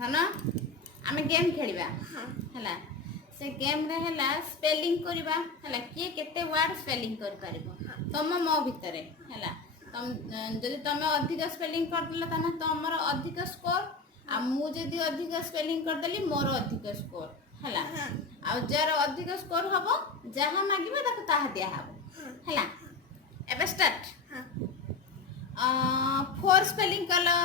ଧନ ଆମେ ଗେମ୍ ଖେଳିବା ହେଲା से गेम रे हैला स्पेलिंग करबा हैला किए केते वर्ड स्पेलिंग कर पारिबो तम मो भितरे हैला तम जदि तमे अधिक स्पेलिंग कर देला तने तमर अधिक स्कोर आ मु जदि अधिक स्पेलिंग कर देली मोर अधिक स्कोर हैला आ जार अधिक स्कोर हबो जहा मागिबे ताको ताहा दिया हबो हैला एबे स्टार्ट फोर स्पेलिंग कलो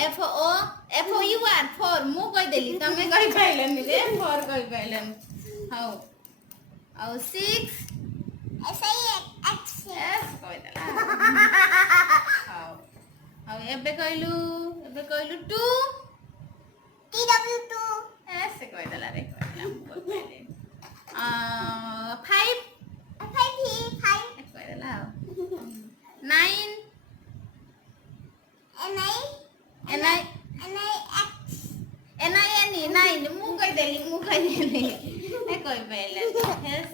F O F O U R four मु कहि देली तमे कहि पाइलनी रे four कहि पाइलनी हाउ और 6 S I X S कहि देला हाउ हाउ एबे कहिलु 2 T W 2 S कहि देला रे कहि पाइले 5 5 कहि देला 9 N-I-N-E मु कहि देली ए कहि पाइले yes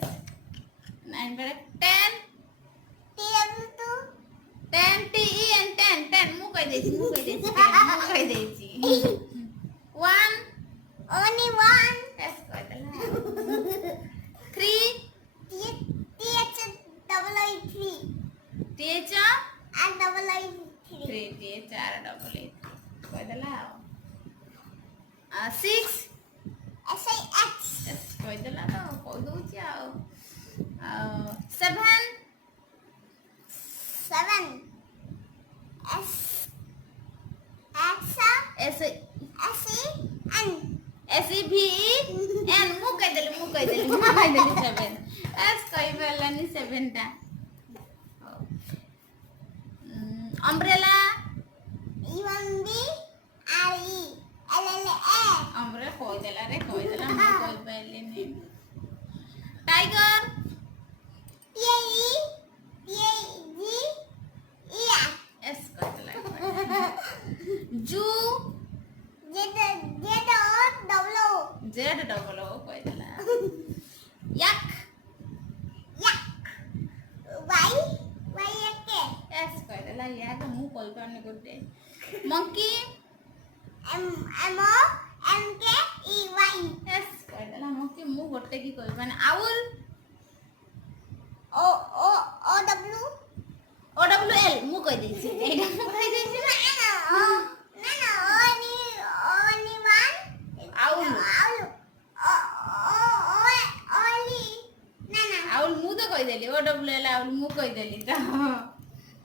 9 पर 10 10 T E N 10 मु कहि देछि 1 only 1 yes कहि देला 3 T H double I 3 T H and double I 3 T H R double I कहि देला 6 S I X yes कहि देला तो कहि दोछि आ 7 S X S N S E V E N मु कहि देली 7 S कहि बेलानी 7 टा अम्ब्रेला अम्ब्रेला कहि देला रे मु कहि पाइलेनी टाइगर एस कहि देला जू Z डबल O कहि देला यक एस कहि देला याक मु कहि पानी गोटे monkey M O N K E Y S कहि देला मंकी मु गोटे की कहि पानी आउल O W L मु कहि देछि एटा मु कहि देछि ना only one आउल आउल मु तो कहि देली O W L आउल मु कहि देली त